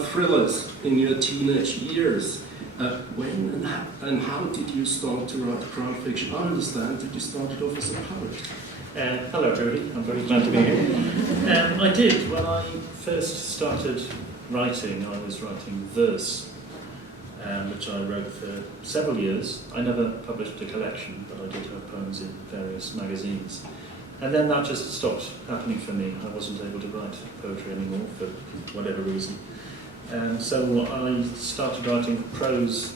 thrillers in your teenage years. When and how did you start to write crime fiction? I understand that you started off as a poet. Hello, Jody. I'm very glad to be here. I did. When I first started writing, I was writing verse, which I wrote for several years. I never published a collection, but I did have poems in various magazines. And then that just stopped happening for me. I wasn't able to write poetry anymore for whatever reason. So I started writing prose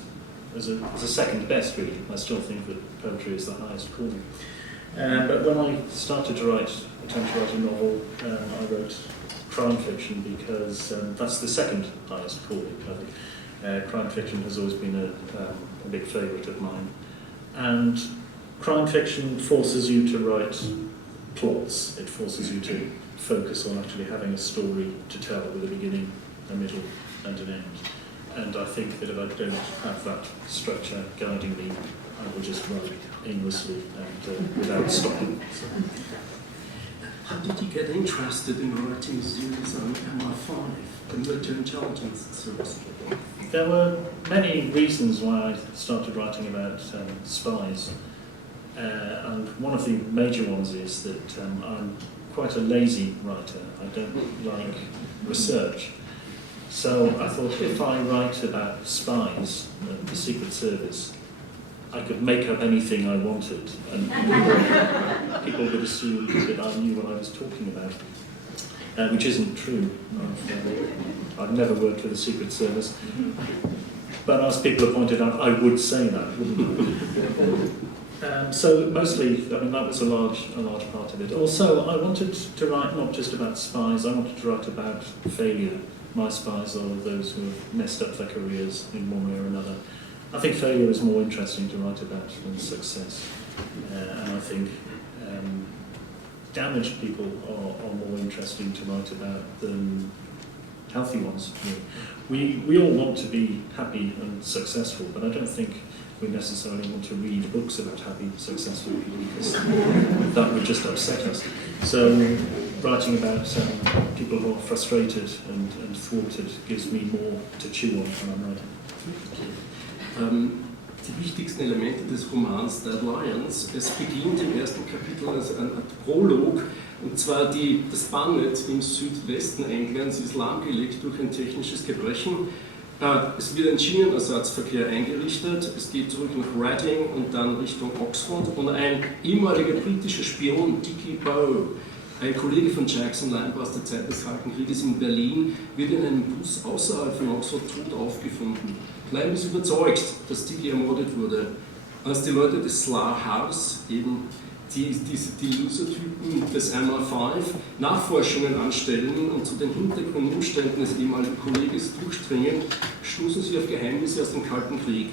as a second best, really. I still think that poetry is the highest calling. But when I started to attempt to write a novel, I wrote crime fiction because that's the second highest calling, I think. Crime fiction has always been a big favourite of mine. And crime fiction forces you to write plots. It forces you to focus on actually having a story to tell with a beginning, a middle and an end. And I think that if I don't have that structure guiding me, I will just write aimlessly and without stopping. So. How did you get interested in writing a series on MI5, the military intelligence service? There were many reasons why I started writing about spies. And one of the major ones is that I'm quite a lazy writer. I don't like research. So I thought if I write about spies and the Secret Service, I could make up anything I wanted, and people would assume that I knew what I was talking about, which isn't true. I've never worked for the Secret Service, but as people have pointed out, I would say that, wouldn't I? So mostly, I mean, that was a large part of it. Also, I wanted to write not just about spies, I wanted to write about failure. My spies are those who have messed up their careers in one way or another. I think failure is more interesting to write about than success. And I think damaged people are more interesting to write about than healthy ones. We all want to be happy and successful, but I don't think we necessarily want to read books about happy, successful people because that would just upset us. So writing about people who are frustrated and thwarted gives me more to chew on when I'm writing. Die wichtigsten Elemente des Romans Dead Lions, es beginnt im ersten Kapitel als ein Prolog, und zwar das Bahnnetz im Südwesten Englands ist lahmgelegt durch ein technisches Gebrechen. Es wird ein Schienenersatzverkehr eingerichtet, es geht zurück nach Reading und dann Richtung Oxford, und ein ehemaliger britischer Spion, Dickie Bow, ein Kollege von Jackson Lamb aus der Zeit des Kalten Krieges in Berlin, wird in einem Bus außerhalb von Oxford tot aufgefunden. Lamb ist überzeugt, dass Dickie ermordet wurde. Als die Leute des Literaturhaus, eben die Loser-Typen des MI5, Nachforschungen anstellen und zu den Hintergrundumständen des ehemaligen Kolleges durchdringen, stoßen sie auf Geheimnisse aus dem Kalten Krieg,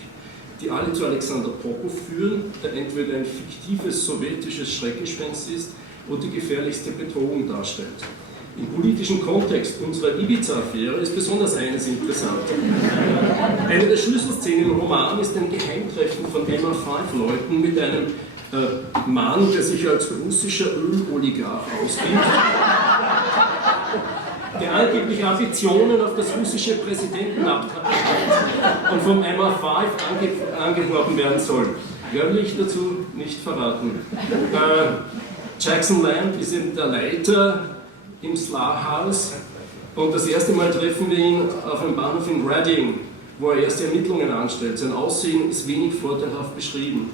die alle zu Alexander Popov führen, der entweder ein fiktives sowjetisches Schreckgespenst ist oder die gefährlichste Bedrohung darstellt. Im politischen Kontext unserer Ibiza-Affäre ist besonders eines interessant. Eine der Schlüsselszenen im Roman ist ein Geheimtreffen von MI5-Leuten mit einem Mann, der sich als russischer Öloligarch ausgibt, der angeblich Ambitionen auf das russische Präsidentenamt hat und vom MI5 angeworben werden soll. Mehr will ich dazu nicht verraten. Jackson Lamb ist eben der Leiter im Slaughterhouse und das erste Mal treffen wir ihn auf einem Bahnhof in Reading, wo er erste Ermittlungen anstellt. Sein Aussehen ist wenig vorteilhaft beschrieben.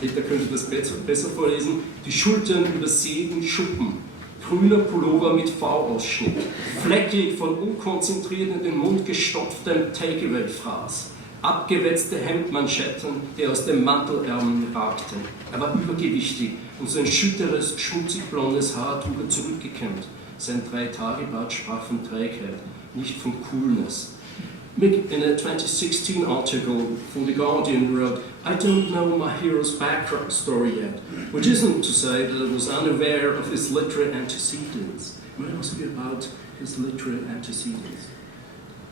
Peter könnte das besser vorlesen. Die Schultern übersäten Schuppen, grüner Pullover mit V-Ausschnitt, fleckig von unkonzentriert in den Mund gestopftem Takeaway-Fraß, abgewetzte Hemdmanschetten, die aus dem Mantelärmeln ragten. Er war übergewichtig und sein schütteres, schmutzig blondes Haar trug er zurückgekämmt. Sein 3-Tage-Bart sprach von Trägheit, nicht von Coolness. Mick, in a 2016 article from The Guardian, wrote, "I don't know my hero's background story yet," which isn't to say that I was unaware of his literary antecedents. May I ask you about his literary antecedents?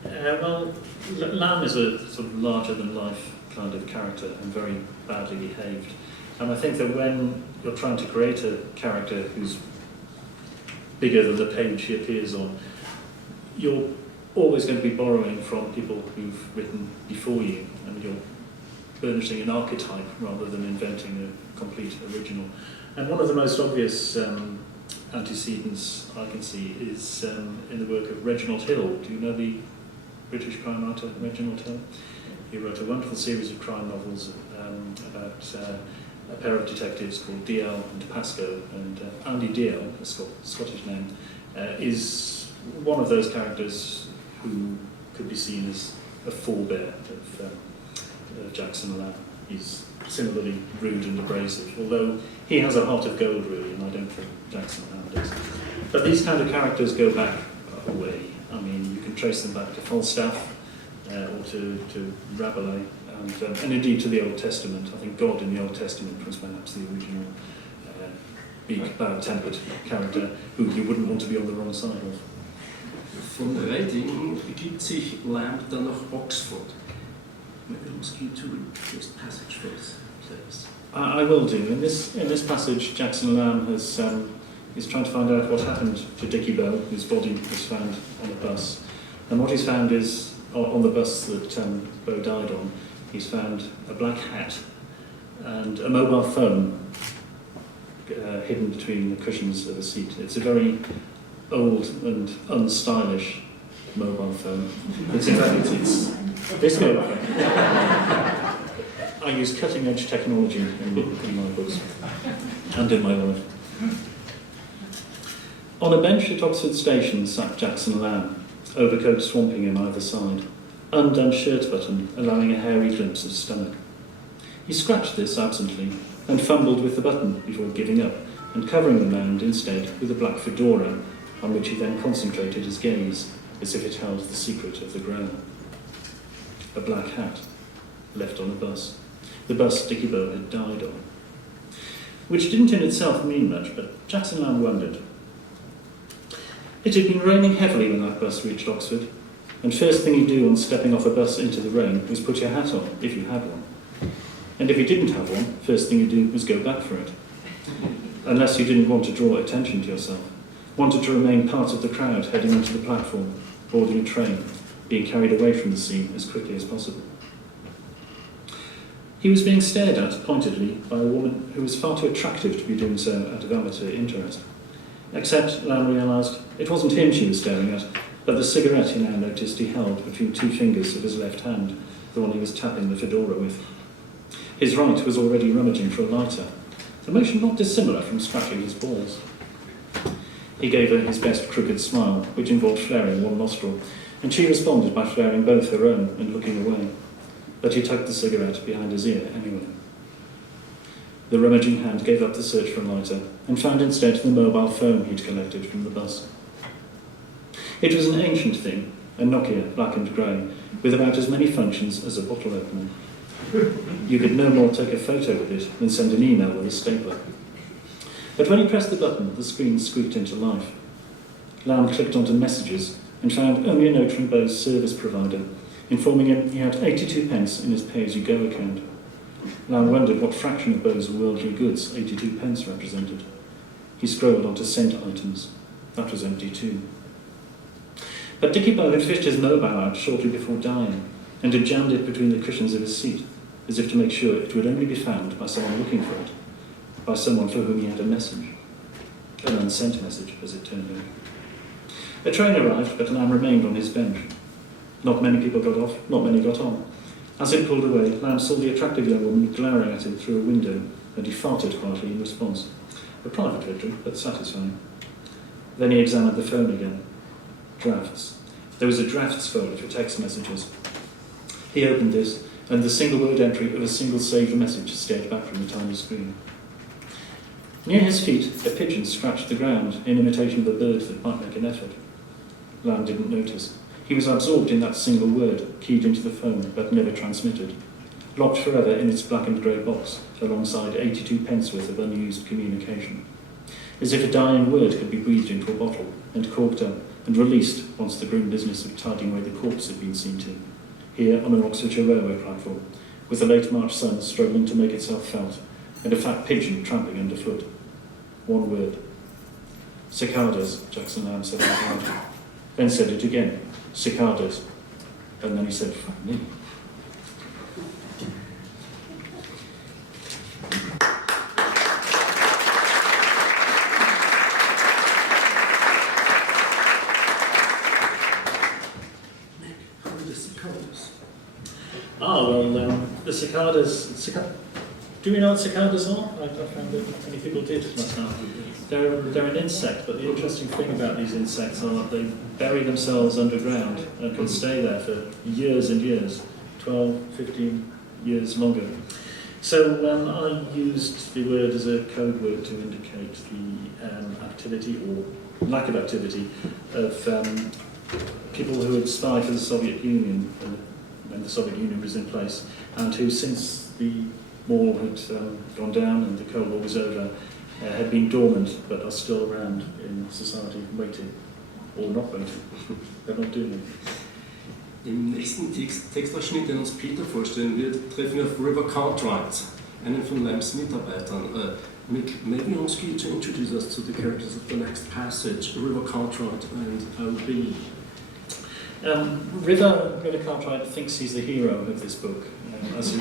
Well, Lamb is a sort of larger-than-life kind of character and very badly behaved. And I think that when you're trying to create a character who's bigger than the page he appears on, you're always going to be borrowing from people who've written before you, and you're furnishing an archetype rather than inventing a complete original. And one of the most obvious antecedents I can see is in the work of Reginald Hill. Do you know the British crime writer Reginald Hill? He wrote a wonderful series of crime novels about a pair of detectives called DL and Pascoe, and Andy DL, a Scottish name, is one of those characters who could be seen as a forebear of Jackson Lamb. He's similarly rude and abrasive, although he has a heart of gold, really, and I don't think Jackson Lamb does. But these kind of characters go back a way. I mean, you can trace them back to Falstaff or to Rabelais, and indeed to the Old Testament. I think God in the Old Testament was perhaps the original big, bad-tempered character who you wouldn't want to be on the wrong side of. Von Reading begibt sich Lamb dann nach Oxford. Maybe I'll ask you to read this passage first, please. I will do. In this passage, Jackson Lamb is trying to find out what happened to Dickie Bow, whose body was found on a bus. And what he's found is, on the bus that Bow died on, he's found a black hat and a mobile phone hidden between the cushions of the seat. It's a very old and unstylish mobile phone. It's in fact, it's this mobile phone. I use cutting-edge technology in my books and in my life. On a bench at Oxford Station sat Jackson Lamb, overcoat swamping him either side, undone shirt button allowing a hairy glimpse of stomach. He scratched this absently and fumbled with the button before giving up and covering the mound instead with a black fedora on which he then concentrated his gaze as if it held the secret of the ground. A black hat, left on a bus. The bus Dickie Bow had died on. Which didn't in itself mean much, but Jackson Lamb wondered. It had been raining heavily when that bus reached Oxford, and first thing you do on stepping off a bus into the rain was put your hat on, if you had one. And if you didn't have one, first thing you do was go back for it. Unless you didn't want to draw attention to yourself, wanted to remain part of the crowd heading onto the platform, boarding a train, being carried away from the scene as quickly as possible. He was being stared at pointedly by a woman who was far too attractive to be doing so out of amateur interest. Except, Lamb realised, it wasn't him she was staring at, but the cigarette he now noticed he held between two fingers of his left hand, the one he was tapping the fedora with. His right was already rummaging for a lighter, a motion not dissimilar from scratching his balls. He gave her his best crooked smile, which involved flaring one nostril, and she responded by flaring both her own and looking away. But he tucked the cigarette behind his ear anyway. The rummaging hand gave up the search for a lighter and found instead the mobile phone he'd collected from the bus. It was an ancient thing, a Nokia, black and grey, with about as many functions as a bottle opener. You could no more take a photo with it than send an email with a stapler. But when he pressed the button, the screen squeaked into life. Lamb clicked onto messages and found only a note from Bow's service provider, informing him he had 82 pence in his pay-as-you-go account. Lamb wondered what fraction of Bow's worldly goods 82 pence represented. He scrolled onto sent items. That was empty too. But Dickie Bow had fished his mobile out shortly before dying and had jammed it between the cushions of his seat, as if to make sure it would only be found by someone looking for it, by someone for whom he had a message. An unsent message, as it turned out. A train arrived, but Lamb remained on his bench. Not many people got off, not many got on. As it pulled away, Lamb saw the attractive young woman glaring at him through a window, and he farted quietly in response. A private victory, but satisfying. Then he examined the phone again. Drafts. There was a drafts folder for text messages. He opened this, and the single-word entry of a single saved message stared back from the tiny screen. Near his feet, a pigeon scratched the ground in imitation of a bird that might make an effort. Lamb didn't notice. He was absorbed in that single word, keyed into the phone, but never transmitted, locked forever in its black and grey box, alongside 82 pence worth of unused communication. As if a dying word could be breathed into a bottle, and corked up, and released once the grim business of tidying away the corpse had been seen to. Here on an Oxfordshire railway platform, with the late March sun struggling to make itself felt, and a fat pigeon trampling underfoot. One word. Cicadas, Jackson Lamb said out loud, then said it again, cicadas. And then he said, fuck me. The cicadas. Do we know what cicadas are? I found that many people did myself. They're an insect, but the interesting thing about these insects are that they bury themselves underground and can stay there for years and years, 12, 15 years longer. So I used the word as a code word to indicate the activity or lack of activity of people who had spied for the Soviet Union when the Soviet Union was in place, and who, since the wall had gone down and the Cold War was over, had been dormant but are still around in society waiting, or not waiting. They're not doing it. Im nächsten Textausschnitt, den uns Peter vorstellen wird, treffen wir auf River Cartwright, einen von Lambs Mitarbeitern. Mick, maybe I ask you to introduce us to the characters of the next passage, River Cartwright and O.B. River Cartwright thinks he's the hero of this book. As he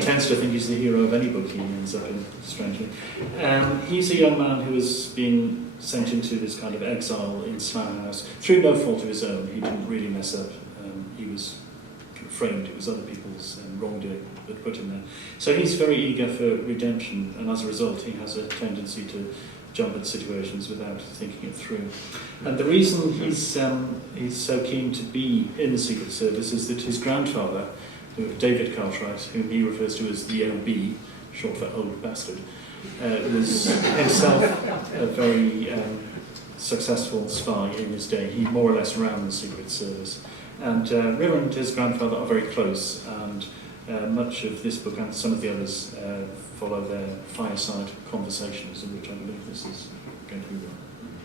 tends to think he's the hero of any book he ends up in, strangely. He's a young man who has been sent into this kind of exile in Slough House through no fault of his own. He didn't really mess up. He was framed. It was other people's wrongdoing that put him there. So he's very eager for redemption, and as a result he has a tendency to jump at situations without thinking it through. And the reason he's so keen to be in the Secret Service is that his grandfather, David Cartwright, whom he refers to as the LB, short for old bastard, was himself a very successful spy in his day. He more or less ran the Secret Service. And River and his grandfather are very close, and much of this book and some of the others follow their fireside conversations, in which I believe this is going to be one.